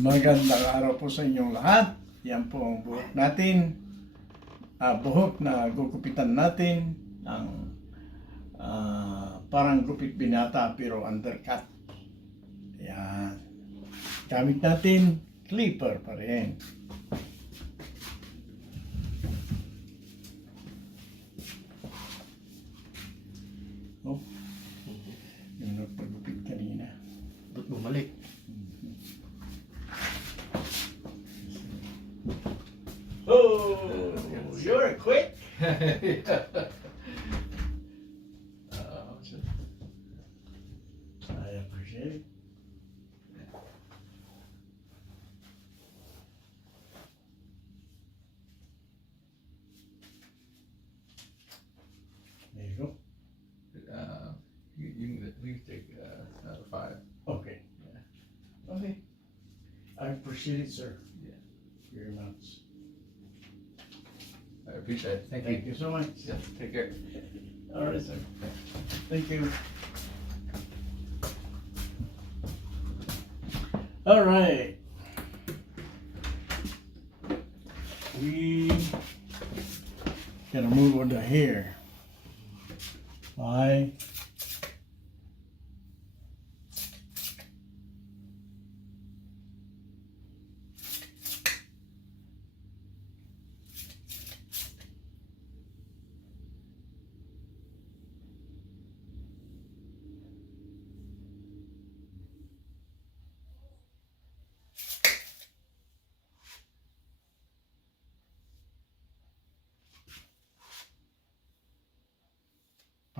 Magandang araw po sa inyong lahat. Yan po ang buhok natin. Buhok na gugupitan natin ng parang gupit binata pero undercut. Yan. Gamit natin clipper pa rin. Oh. Yung nagpagupit kanina. Ba't bumalik? Oh, you're quick. I appreciate it. There you go. We can take 5. Okay. Yeah. Okay. I appreciate it, sir. Yeah. Very much. I appreciate it. Thank Thank you. you so much. Yeah, take care. All right, sir. Thank you. All right. We gotta move on to here. Why?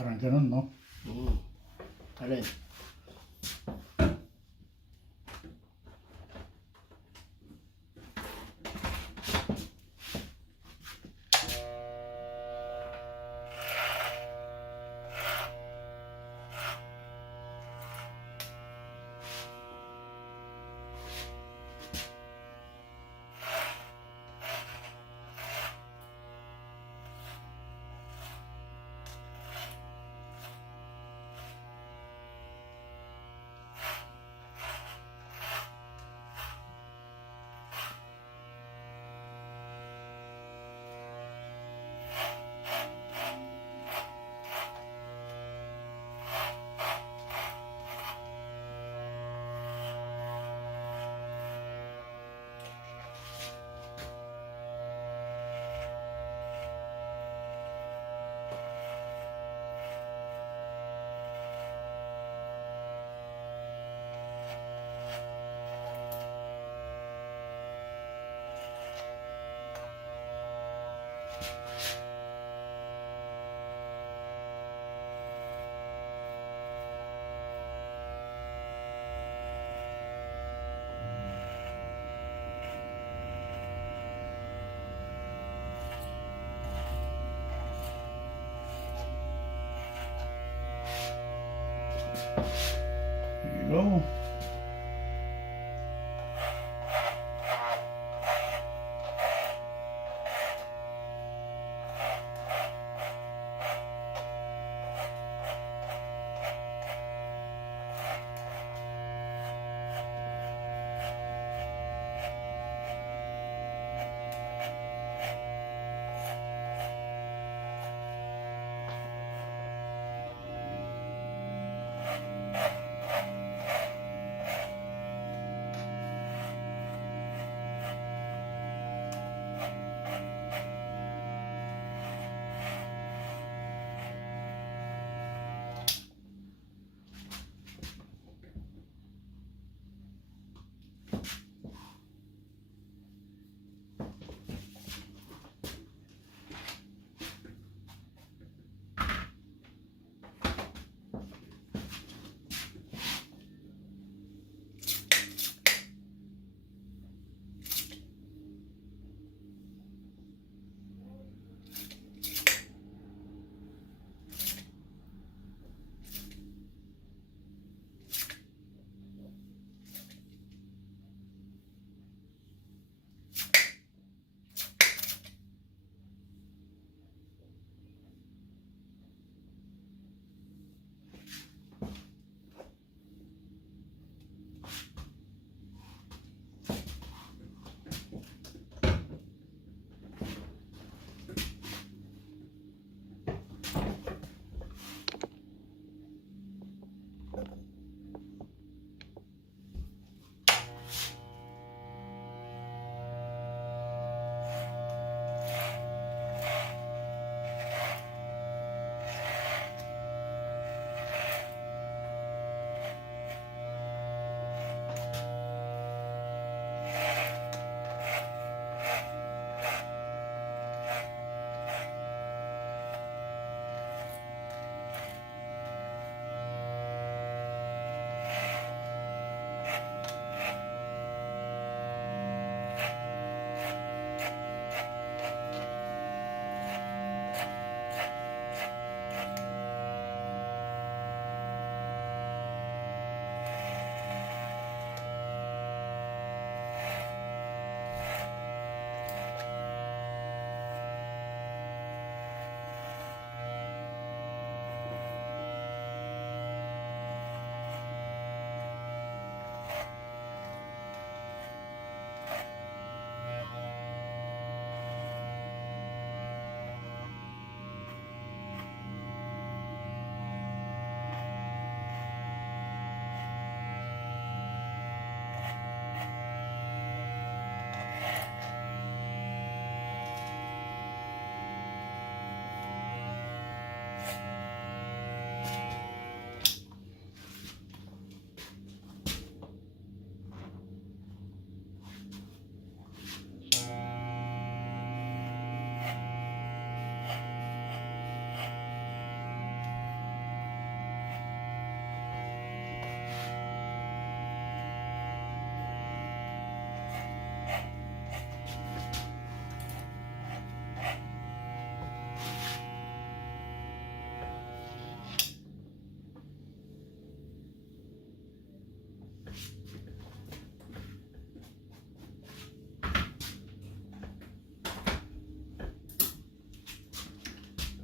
Parang ganun, no? Alin? Here you go.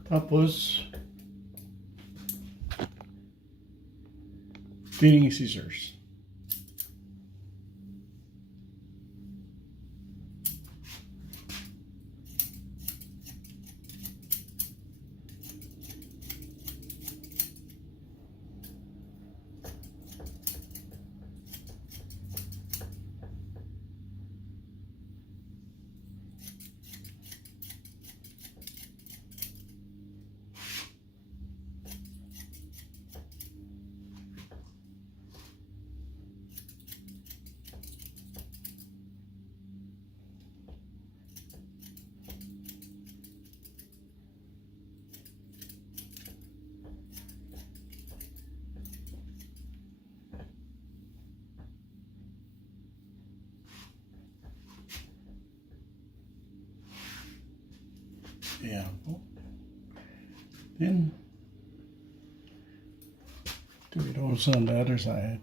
Tapos, cleaning scissors. Ayan po. Then, do it also on the other side.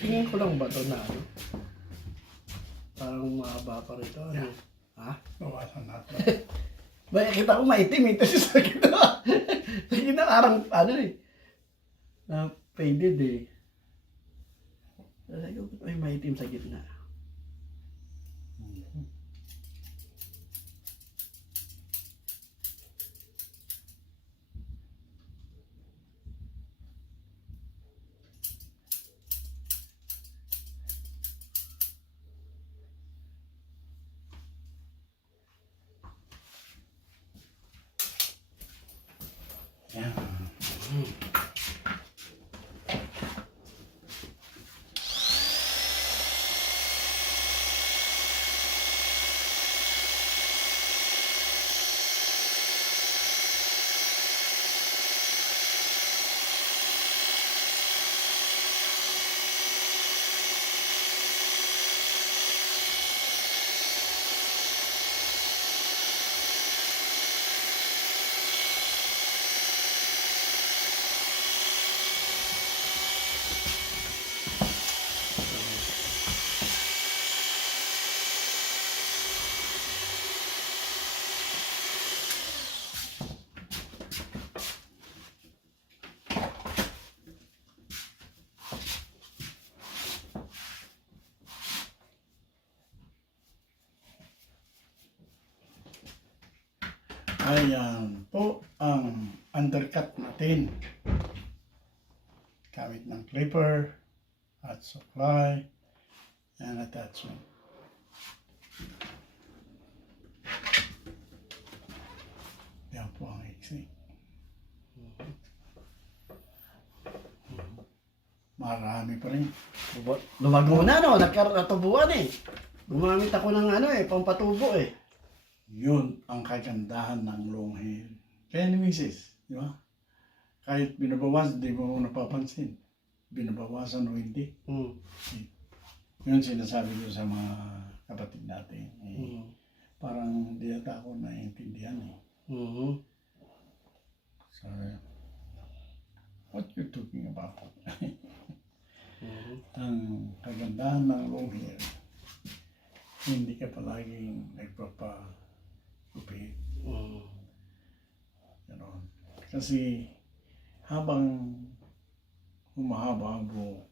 Tingin ko lang ba ito na ano? Parang mahaba pa rin ito. Ano? Ha? Bawasan natin. Ba, kita ko maitim ito sa gitna. Sa gitna parang ano eh. Na faded eh. Sabi ko, may maitim sa gitna. Yan. Ayan po ang undercut natin. Gamit ng clipper at supply and attachment. Yan po ang iksi. Marami pa rin. Lumago na no, nagkatubuan eh. Gumamit ako ng ano eh, pampatubo eh. Yun ang kagandahan ng long hair. Kaya ni Mrs., di ba? Kahit binabawasan, di mo napapansin. Binabawasan o hindi. Hmm. Yun sinasabi ko sa mga kapatid natin. Hmm. Parang di ata ako naiintindihan eh. Hmm. Sorry. What you talking about? Hmm. Ang kagandahan ng long hair, hindi ka palaging nagpapagupit. Hmm. Ganon. Kasi habang humahaba ang buhok,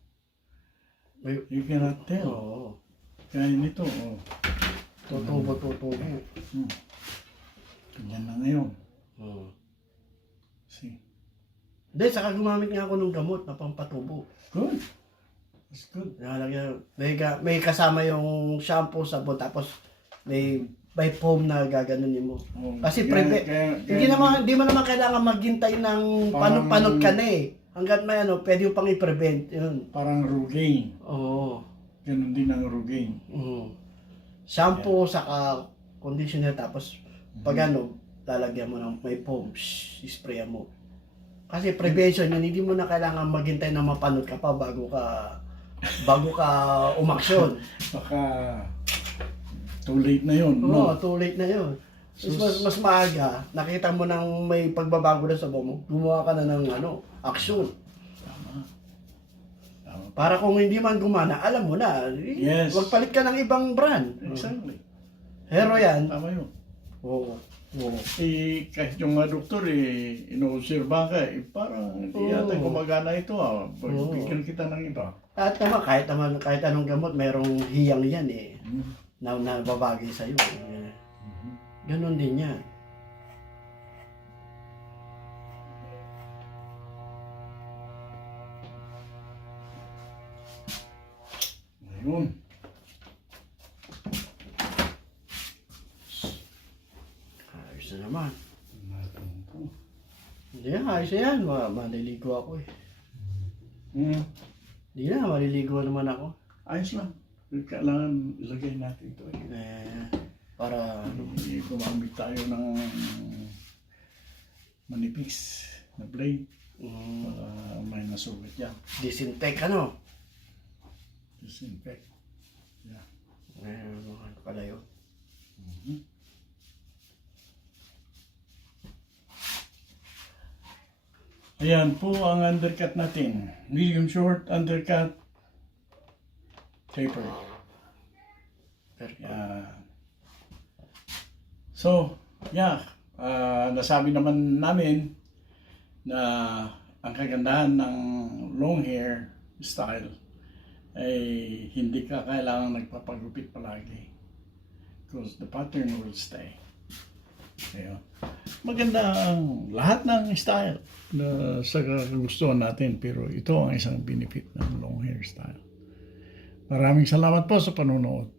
you cannot tell. Oo. Kaya nito, oh. Tutubo. Ganyan na ngayon. Hmm. See? Hindi, saka gumamit nga ako ng gamot na pampatubo. Good. That's good. Nalagyan, may kasama yung shampoo, sabon, tapos may foam na gaganunin mo. Oh, Kasi hindi mo naman kailangan maghintay ng panot ka na eh. Hanggat may ano, pwede yung pang i-prevent. Yun. parang Rogaine. Oo. Ganon din ang Rogaine. Shampoo, saka conditioner, tapos pag ano, lalagyan mo ng may foam, isprayan mo. Kasi prevention yun, hindi mo na kailangan maghintay na mapanot ka pa bago ka umaksyon. Baka too late na yun, Oo, no? too late na yun. Mas maaga, nakita mo nang may pagbabago na sa buhok mo, gumawa ka na ng aksyon. Tama. Tama. Para kung hindi man gumana, alam mo na, Yes. magpalit ka ng ibang brand. Exactly. Pero yan, Tama yun. oo. Kahit yung mga doktor, ino-observa ka, parang hindi yata gumagana ito, Oo. bigyan kita ng iba. At naman, kahit anong gamot, merong hiyang yan eh, Hmm. na babagay sa'yo. Ganon din yan. ayos na naman. Natin po. Hindi na, ayos na yan. Maliligo ako eh. Hmm. Hindi na, maliligo naman ako. Ayos lang. Kailangan ilagay natin ito eh. Para Gumamit tayo ng manipis na blade para may nasugat yan. disinfect ano. Disinfect. Ano pala yun. Ayan po ang undercut natin. Medium short undercut. Taper. Yan. So, nasabi naman namin na ang kagandahan ng long hair style ay hindi ka kailangan nagpapagupit palagi because the pattern will stay. Ayun. Maganda ang lahat ng style na sa kagustuhan natin, pero ito ang isang benefit ng long hair style. Maraming salamat po sa panonood.